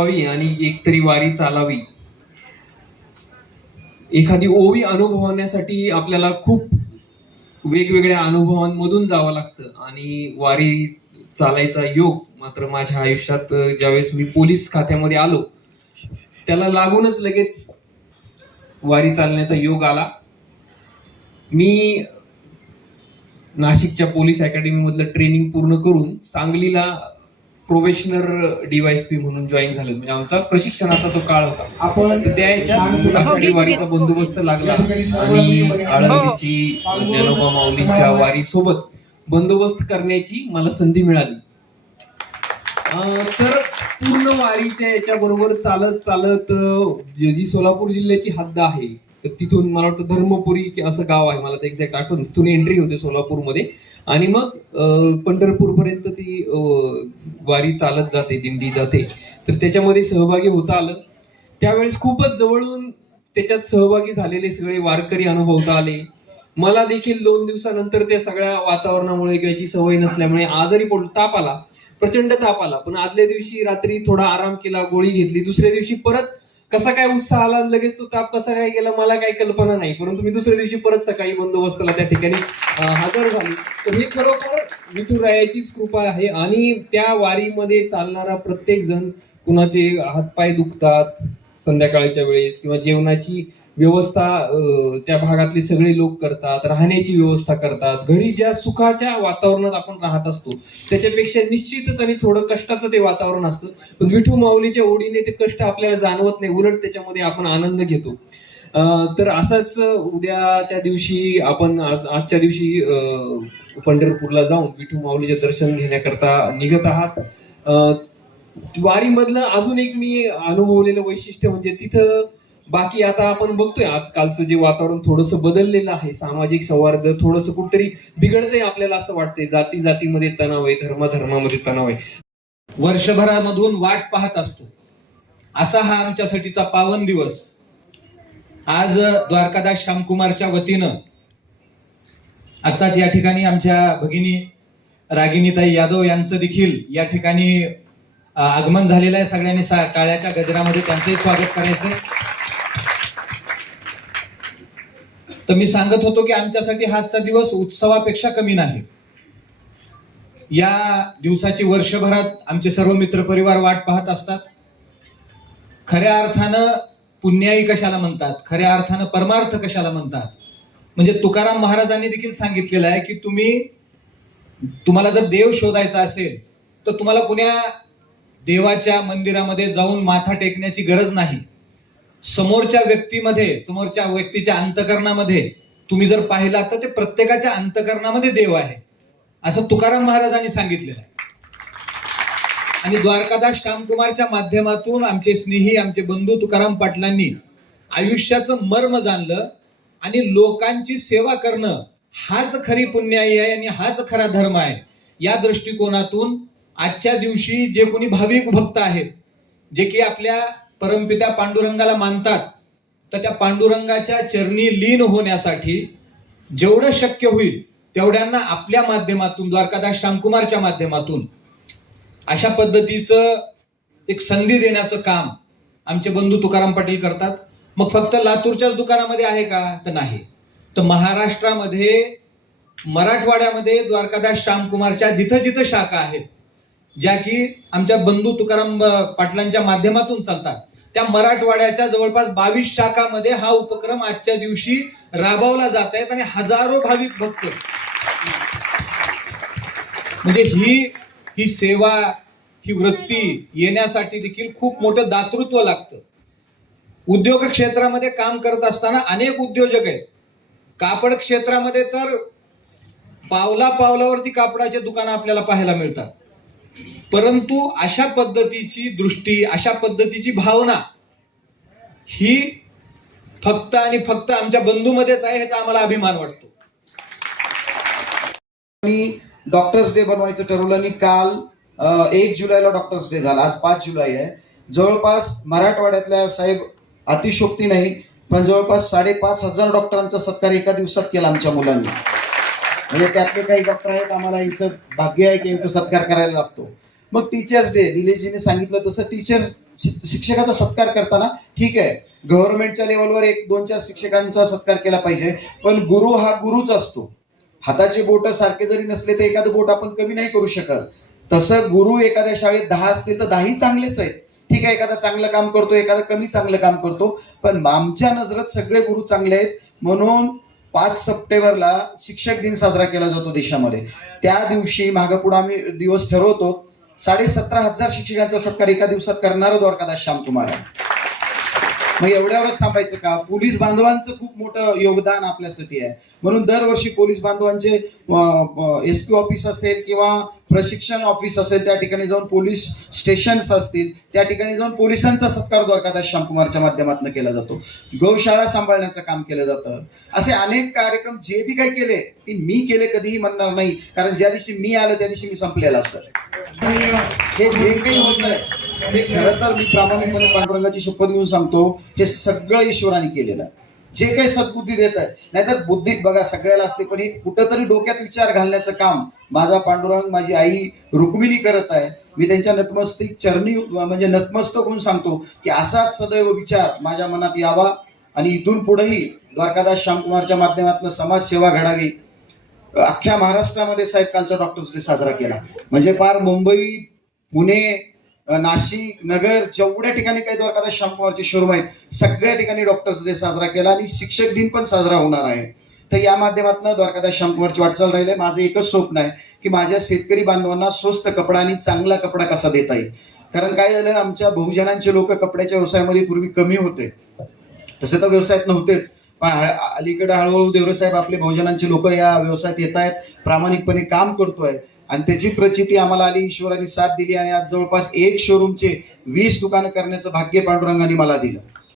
व्हावी आणि एकतरी वारी चालावी. एखादी ओवी अनुभवण्यासाठी आपल्याला खूप वेगवेगळ्या अनुभवांमधून जावं लागतं आणि वारी चालायचा योग मात्र माझ्या आयुष्यात ज्यावेळेस मी पोलीस खात्यामध्ये आलो त्याला लागूनच लगेच वारी चालण्याचा योग आला. मी नाशिकच्या पोलीस अकॅडमीमधलं ट्रेनिंग पूर्ण करून सांगलीला प्रोबेशनर डीवायसपी म्हणून जॉईन झालो म्हणजे आमचा प्रशिक्षणाचा तो काळ होता. आपण तर त्या याच्यात आषाढी वारीचा बंदोबस्त लागला. आणि आळंदीची ज्ञानोबा माऊलींच्या वारी सोबत बंदोबस्त करण्याची मला संधी मिळाली. अं, तर पूर्ण वारीच्या याच्या बरोबर चालत चालत जी सोलापूर जिल्ह्याची हद्द आहे तर तिथून मला वाटतं धर्मपुरी की असं गाव आहे. मला ते एक्झॅक्ट आठवण तिथून एंट्री होते सोलापूरमध्ये. आणि मग पंढरपूरपर्यंत ती वारी चालत जाते दिंडी जाते. तर त्याच्यामध्ये सहभागी होता आलं. त्यावेळेस खूपच जवळून त्याच्यात सहभागी झालेले सगळे वारकरी अनुभवता आले. मला देखील दोन दिवसानंतर त्या सगळ्या वातावरणामुळे किंवा याची सवय नसल्यामुळे आजारी पडलो ताप आला. प्रचंड ताप आला. पण आदल्या दिवशी रात्री थोडा आराम केला गोळी घेतली. दुसऱ्या दिवशी परत कसा काय उत्साह आला लगेच तो ताप कसा काय गेला मला काही कल्पना नाही. परंतु मी दुसऱ्या दिवशी परत सकाळी बंदोबस्ताला त्या ठिकाणी हजर झाली. तर ही खरोखर विठुरायाचीच कृपा आहे आणि त्या वारीमध्ये चालणारा प्रत्येक जण कुणाचे हातपाय दुखतात संध्याकाळच्या वेळेस किंवा जेवणाची व्यवस्था त्या भागातले सगळे लोक करतात राहण्याची व्यवस्था करतात. घरी ज्या सुखाच्या वातावरणात आपण राहत असतो त्याच्यापेक्षा निश्चितच आणि थोडं कष्टाचं ते वातावरण असतं. पण विठू माऊलीच्या ओढीने ते कष्ट आपल्याला जाणवत नाही उलट त्याच्यामध्ये आपण आनंद घेतो. तर असाच उद्याच्या दिवशी आपण आज आजच्या दिवशी पंढरपूरला जाऊन विठू माऊलीचे दर्शन घेण्याकरता निघत आहात. वारीमधलं अजून एक मी अनुभवलेलं वैशिष्ट्य म्हणजे तिथं बाकी आता आपण बघतोय आजकालचं जे वातावरण थोडंसं बदललेलं आहे सामाजिक सौहार्द थोडंसं कुठतरी बिघडतंय आपल्याला असं वाटतंय. जाती जातीमध्ये तणाव आहे धर्म धर्मामध्ये तणाव आहे. वर्षभरामधून वाट पाहत असतो. असा हा आमच्यासाठीचा पावन दिवस. आज द्वारकादास श्यामकुमारच्या वतीनं आत्ताच या ठिकाणी आमच्या भगिनी रागिनीताई यादव यांचं देखील या ठिकाणी आगमन झालेलं आहे. सगळ्यांनी सा- टाळ्याच्या गजरामध्ये त्यांचंही स्वागत करायचंय. तर मी सांगत होतो की आमच्यासाठी हा आजचा दिवस उत्सवापेक्षा कमी नाही. या दिवसाची वर्षभरात आमचे सर्व मित्रपरिवार वाट पाहत असतात. खऱ्या अर्थानं पुण्याई कशाला म्हणतात? खऱ्या अर्थानं परमार्थ कशाला म्हणतात? म्हणजे तुकाराम महाराजांनी देखील सांगितलेलं आहे की तुम्ही तुम्हाला जर देव शोधायचा असेल तर तुम्हाला पुण्या देवाच्या मंदिरामध्ये जाऊन माथा टेकण्याची गरज नाही. समोरच्या व्यक्तीमध्ये समोरच्या व्यक्तीच्या अंतकरणामध्ये तुम्ही जर पाहिला तर ते प्रत्येकाच्या अंतकरणामध्ये देव आहे. असं तुकाराम महाराजांनी सांगितलेलं आहे. आणि द्वारकादास श्यामकुमारच्या माध्यमातून आमचे स्नेही आमचे बंधू तुकाराम पाटलांनी आयुष्याचं मर्म जाणलं आणि लोकांची सेवा करणं हाच खरी पुण्याई आहे आणि हाच खरा धर्म आहे. या दृष्टिकोनातून आजच्या दिवशी जे कोणी भाविक भक्त आहेत जे की आपल्या परमपित्या पांडुरंगाला मानतात तर त्या पांडुरंगाच्या चरणी लीन होण्यासाठी जेवढं शक्य होईल तेवढ्यांना आपल्या माध्यमातून द्वारकादास श्यामकुमारच्या माध्यमातून अशा पद्धतीचं एक संधी देण्याचं काम आमचे बंधू तुकाराम पाटील करतात. मग फक्त लातूरच्याच दुकानामध्ये आहे का? तर नाही. तर महाराष्ट्रामध्ये मराठवाड्यामध्ये द्वारकादास श्यामकुमारच्या जिथं जिथं शाखा आहेत ज्या की आमच्या बंधू तुकाराम पाटलांच्या माध्यमातून चालतात. त्या मराठवाड्याच्या जवळपास बावीस शाखामध्ये हा उपक्रम आजच्या दिवशी राबवला जात आहेत आणि हजारो भाविक भक्त. म्हणजे ही ही सेवा ही वृत्ती येण्यासाठी देखील खूप मोठं दातृत्व लागतं. उद्योग क्षेत्रामध्ये काम करत असताना अनेक उद्योजक आहेत. कापड क्षेत्रामध्ये तर पावला पावलावरती कापडाचे दुकानं आपल्याला पाहायला मिळतात. परंतु अशा पद्धतीची दृष्टी अशा पद्धतीची भावना ही फक्त आणि फक्त आमच्या बंधूमध्येच आहे ह्याचा आम्हाला अभिमान वाटतो. आणि डॉक्टर्स डे बनवायचं ठरवलं आणि काल एक जुलैला डॉक्टर्स डे झाला. आज पाच जुलै आहे. जवळपास मराठवाड्यातल्या साहेब अतिशोक्ती नाही पण जवळपास साडेपाच हजार डॉक्टरांचा सत्कार एका दिवसात केला आमच्या मुलांनी. म्हणजे त्यातले काही डॉक्टर आहेत आम्हाला यांचं भाग्य आहे की यांचा सत्कार करायला लागतो. मग टीचर्स डे निलेशजीने सांगितलं तसं टीचर्स शिक्षकाचा सत्कार करताना ठीक आहे गव्हर्नमेंटच्या लेवलवर एक दोन चार शिक्षकांचा सत्कार केला पाहिजे पण गुरु हा गुरुच असतो. हाताचे बोट सारखे जरी नसले तर एखादं बोट आपण कमी नाही करू शकत. तसं गुरु एखाद्या शाळेत दहा असतील तर दहाही चांगलेच आहेत. ठीक आहे एखादा चांगलं काम करतो एखादा कमी चांगलं काम करतो पण आमच्या नजरेत सगळे गुरु चांगले आहेत. म्हणून पाच सप्टेंबरला शिक्षक दिन साजरा केला जातो देशामध्ये. त्या दिवशी मागं पुढे आम्ही दिवस ठरवतो साडे सतरा हजार शिक्षकांचा सत्कार एका दिवसात करणार द्वारकादास श्याम तुम्हाला मग एवढ्यावरच थांबायचं का? पोलीस बांधवांचं खूप मोठं योगदान आपल्यासाठी आहे. म्हणून दरवर्षी पोलीस बांधवांचे एस पी ऑफिस असेल किंवा प्रशिक्षण ऑफिस असेल त्या ठिकाणी जाऊन पोलीस स्टेशन्स असतील त्या ठिकाणी जाऊन पोलिसांचा सत्कार द्वारकादास श्यामकुमारच्या माध्यमातून केला जातो. गौशाळा सांभाळण्याचं काम केलं जातं. असे अनेक कार्यक्रम जे बी काही केले ते मी केले कधीही म्हणणार नाही. कारण ज्या दिवशी मी आलं त्या दिवशी मी संपलेला असतं हे जे काही होत आहे ते खरं तर मी प्रामाणिकपणे पांडुरंगाची शपथ घेऊन सांगतो हे सगळं ईश्वराने केलेलं आहे. जे काही सद्बुद्धी देत आहे नाहीतर बुद्धी बघा सगळ्याला असते पण हे कुठंतरी डोक्यात विचार घालण्याचं काम माझा पांडुरंग माझी आई रुक्मिणी करत आहे. मी त्यांच्या नतमस्तिक चरणी म्हणजे नतमस्तक होऊन सांगतो की असाच सदैव विचार माझ्या मनात यावा आणि इथून पुढेही द्वारकादास श्यामकुमारच्या माध्यमातून समाजसेवा घडावी. अख्ख्या महाराष्ट्रामध्ये साहेब कालचा डॉक्टर्स डे साजरा केला. म्हणजे फार मुंबई पुणे नाशिक नगर जेवढ्या ठिकाणी काही द्वारकादास श्यामकुमारचे शोरूम आहेत सगळ्या ठिकाणी डॉक्टर्स डे साजरा केला आणि शिक्षक दिन पण साजरा होणार आहे. तर या माध्यमातून द्वारकादास श्यामकुमारची वाटचाल राहिले. आहे. माझं एकच स्वप्न आहे की माझ्या शेतकरी बांधवांना स्वस्त कपडा आणि चांगला कपडा कसा देता येईल? कारण काय झालं आमच्या बहुजनांचे लोक कपड्याच्या व्यवसायामध्ये पूर्वी कमी होते. तसे तर व्यवसायात नव्हतेच. पण अलीकडे हळूहळू देवरसाहेब आपले बहुजनांचे लोक या व्यवसायात येत आहेत प्रामाणिकपणे काम करतोय. आणि त्याची प्रचिती आम्हाला आली ईश्वराने साथ दिली आणि आज जवळपास एक शोरूमचे वीस दुकानं करण्याचं भाग्य पांडुरंगाने मला दिलं.